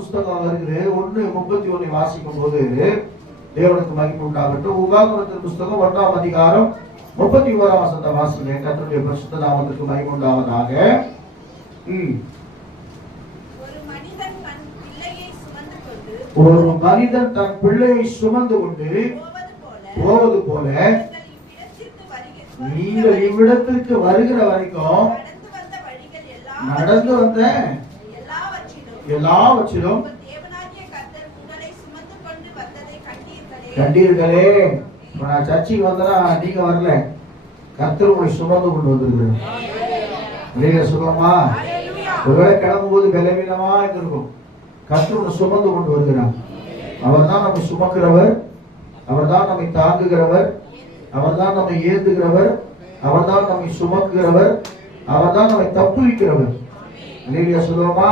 புஸ்தகம் இருக்குது 1:31 வாசிக்கும் போது தேவனுக்கு மகிமை உண்டாகட்டும். உபாகமத்தின் புஸ்தகம் 1ஆம் அதிகாரம் 31ஆம் வசனத்தை வாசிங்க. கர்த்தருடைய பரிசுத்த நாமத்துக்கு மகிமை உண்டாவதாக. ஒரு மனிதன் தன் பிள்ளையை சுமந்து கொண்டு போவது போல நீங்கள் இவ்விடத்திற்கு வருகிற வரைக்கும் நடந்து வந்த எல்லாவற்றிலும் கண்டீர்களே. நான் சர்ச்சைக்கு வந்தா நீங்க வரல, கர்த்தர் உங்களை சுமந்து கொண்டு வந்திருக்கிறேன். சுகமா ஒருவேளை கிளம்பும் போது பலவீனமா இருக்கும், கர்த்தர் உங்களை சுமந்து கொண்டு வருகிறார். அவர் தான் நம்மை சுமக்கிறவர், அவர் தான் நம்மை தாங்குகிறவர், அவர் தான் நம்மை ஏந்துகிறவர், அவர் தான் நம்மை சுமக்குகிறவர், அவர் தான் நம்மை தப்புவிக்கிறவர். சுகமா